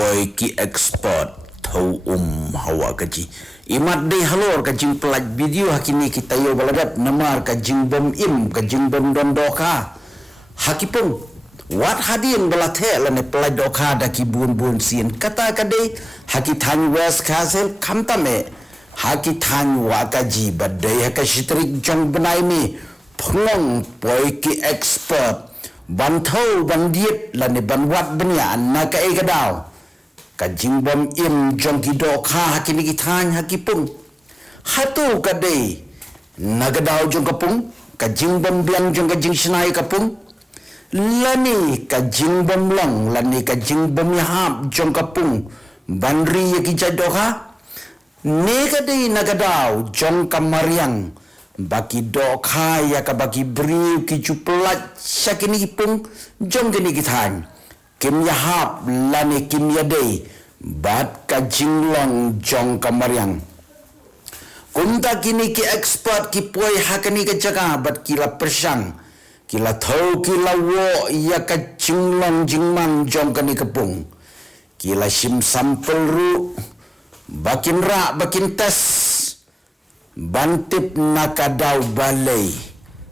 poi ki expert thau hawa kaji imat dei halor ka jing pelaj video hakini kita yo baladat namar ka jing bom ka jing bom dondoka hakipung wat hadin balathe lane pelaj doka da ki bun sin kata kadai hakitan west kasel kamtame hakitan wakaji badai hakashitrik jong benai mi phong poi ki expert ban thau ban diet lane ban wat benya na ka e gadao ka jingbom jong ki do kha hakini ki than hakipung hatu ka dei nagadao jong kapung ka jingbom biang jong ka jing snai kapung lani ka jingbom long lani ka jingbom hap jong kapung banri ki jado kha ne ka dei nagadao jong kamariang baki do kha ya ka baki bri ki chuplat sakini pung jong kini ki than kim ya hap lani kim ya dei bat ka jinglong jong kamariang kumta kini ki expert ki poi hakani ka jaga bat kila persang kila thau kila wo ya ka jinglong jingman jong kani kapung kila sim sampel ru bakin ra bakin tes bantip nakadau balai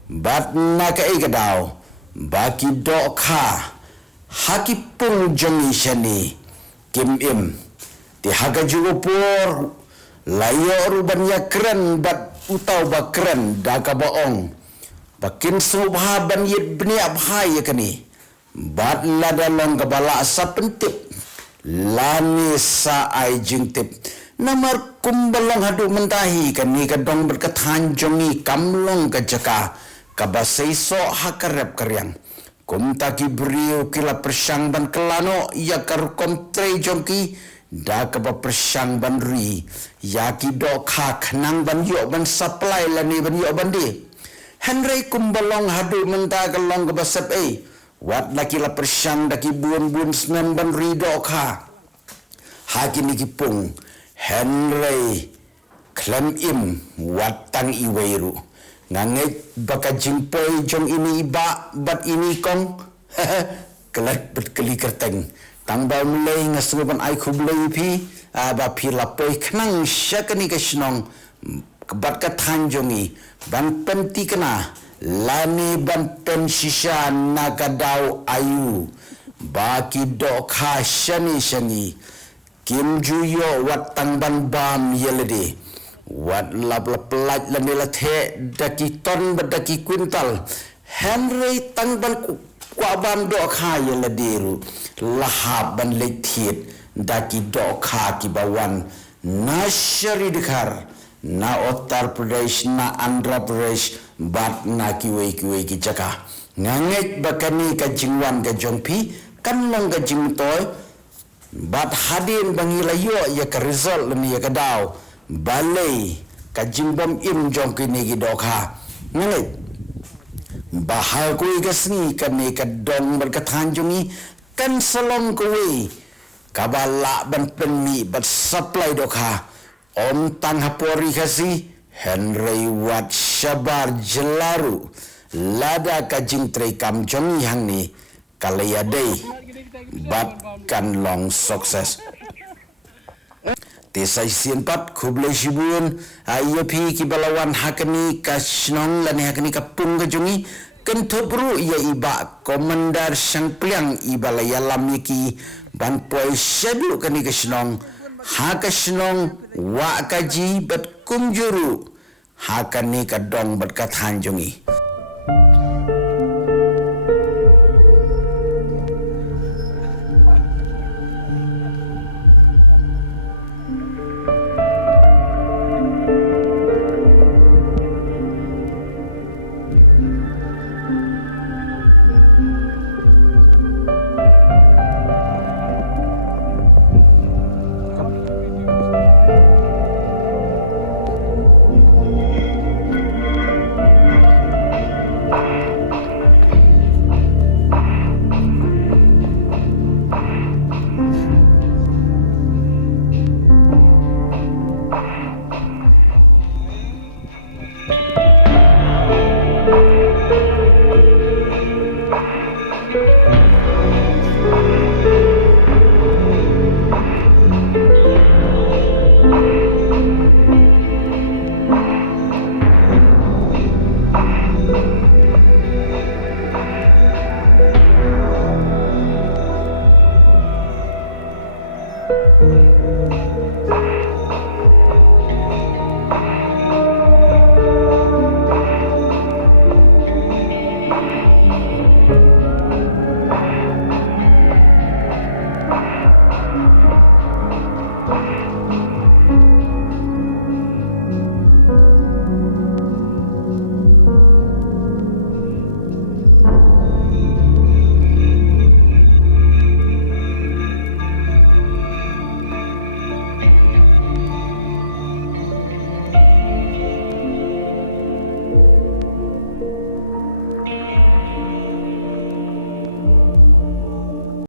bat naka ikadau baki dokha hakipung jongi shani kim ti haga juga por layo ruban ya keren bat utau bakren daga baong bakin subha ban yit bni abhai yakani bat lada long kabala sa pentip lani sa ai jingtip namar kumbalong hadu mentahi kani kadong berkathan jongi kamlong kajaka kabasai so hakarep karyang kumta ki brio kila persang ban kelano ya kar komtre jongki da kaba persang ban ri ya ki do kha khnang ban yo ban supply lani ban yo ban di henry kumbalong hadu menta kalong kabasap wat laki la persang daki bun snen ban ri do kha hakini ki pung Henry klem watang iweiru nganget baka jimpoi jong ini iba bat ini kong kelat berkeli kerteng tangbal mulai ngasuban ai kublai pi ba pi lapoi knang syakani kasnong kebat ka tanjongi ban penti kena lani ban pen shisha nagadau ayu baki dokha shani Kim Juyo wat tangban bam yelede wat lab pelaj lanela the daki ton badaki kwintal Henry tangban kwabam do kha yelede ru lahab ban lethiet daki do kha ki bawan na shari dikhar na Uttar Pradesh na Andhra Pradesh bat na kiwe ki jaka nganget bakani ka jingwan ka jongpi kan long ka jingtoy bat hadin bangila yo ya ka result ni ya ka daw balai ka jingbom jong kini gi dokha ngale bahal ko igasni ka ne ka dong berkathan jongi kan salong ko we kabala ban penmi bat supply dokha om tang hapori kasi Henry wat shabar jelaru lada ka jingtre kam jongi hang ni kalaya dei bat kan long sukses Tesai siempat kublai shibun ayapi ki balawan hakani kasnong lani hakani kapung kajungi kentobru ya iba komandar sang pliang ibalaya lam yaki ban poi syadu kani kasnong hakasnong wa kaji bat kumjuru hakani kadong bat kathan jungi